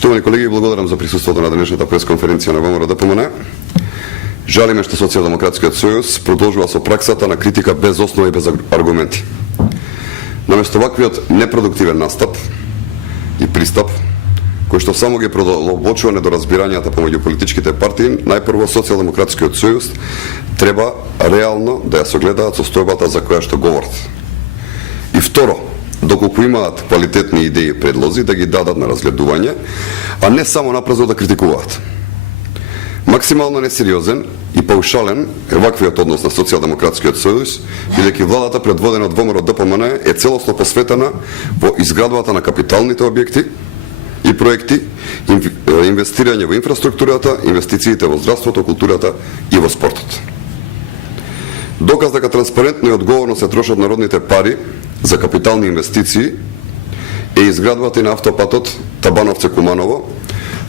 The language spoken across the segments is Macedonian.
Почитувани колеги, благодарам за присуството на денешната пресконференција на ВМРО ДПМН. Жалиме што Социјалдемократскиот сојуз продолжува со праксата на критика без основа и без аргументи. Наместо ваквиот непродуктивен настап и пристап, кој што само ги продолбочува недоразбирањата помеѓу политичките партии, најпрво Социјалдемократскиот сојуз треба реално да ја согледаат состојбата за која што говорат. И второ, доколку имаат квалитетни идеи и предлози, да ги дадат на разгледување, а не само напразно да критикуваат. Максимално несериозен и паушален е ваквиот однос на Социјалдемократскиот сојуз, бидејќи владата предводена од ВМРО ДПМН е целосно посветена во изградбата на капиталните објекти и проекти, инвестирање во инфраструктурата, инвестициите во здравството, културата и во спортот. Доказ дека транспарентно и одговорно се трошат народните пари за капитални инвестиции е изградбата на автопатот Табановце-Куманово,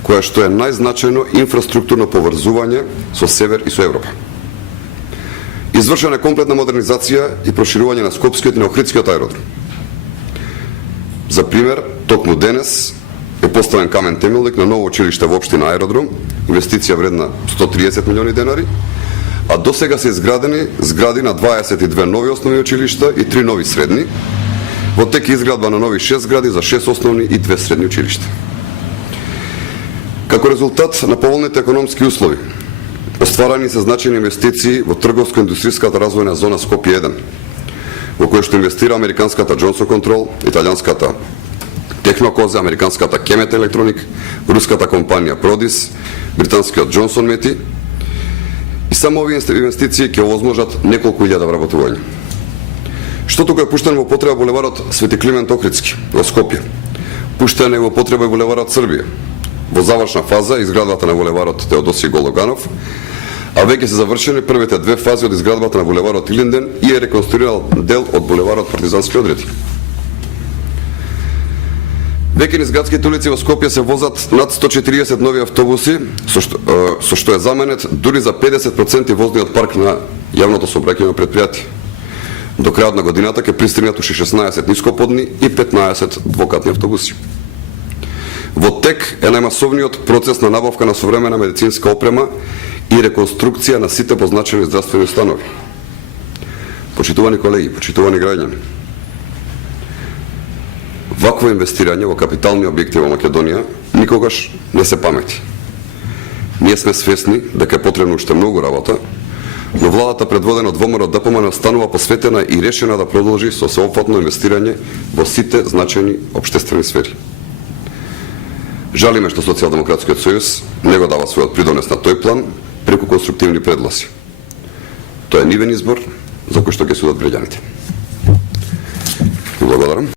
која што е најзначајно инфраструктурно поврзување со север и со Европа. Извршена е комплетна модернизација и проширување на Скопскиот и на Охридскиот аеродром. За пример, токму денес е поставен камен темелник на ново училиште во општина Аеродром, инвестиција вредна 130 милиони денари, а до сега се изградени згради на 22 нови основни училишта и 3 нови средни, во тек изградба на нови 6 згради за 6 основни и 2 средни училишта. Како резултат на поволните економски услови, остварани се значајни инвестиции во трговско-индустријската развојна зона Скопје 1, во која што инвестира американската Johnson Control, италијанската Технокозе, американската Kemet Electronic, руската компанија Prodis, британскиот Johnson Matthey. И само овие инвестиции ќе овозможат неколку илјада вработувања. Што тука е пуштен во потреба булеварот Свети Климент Охридски во Скопје. Пуштен е во потреба и булеварот Србија. Во завршна фаза изградбата на булеварот Теодосиј Гологанов, а веќе се завршени првите 2 фази од изградбата на булеварот Илинден и е реконструирал дел од булеварот Партизански одреди. Веќе низ градските улици во Скопје се возат над 140 нови автобуси, со што е заменет дури за 50% возниот парк на јавното сообраќајно предпријатие. До крајот на годината ќе пристигнат уште 16 нископодни и 15 двокатни автобуси. Во тек е најмасовниот процес на набавка на современа медицинска опрема и реконструкција на сите позначени здравствени установи. Почитувани колеги, почитувани граѓани, вакво инвестирање во капитални објекти во Македонија никогаш не се памети. Ние сме свесни дека е потребно уште многу работа, но владата предводена од ВМРО ДПМН останува посветена и решена да продолжи со сеопфатно инвестирање во сите значајни општествени сфери. Жалиме што Социјалдемократскиот сојуз не го дава својот придонес на тој план преку конструктивни предлози. Тоа е нивен избор за кој што ќе судат граѓаните. Благодарам.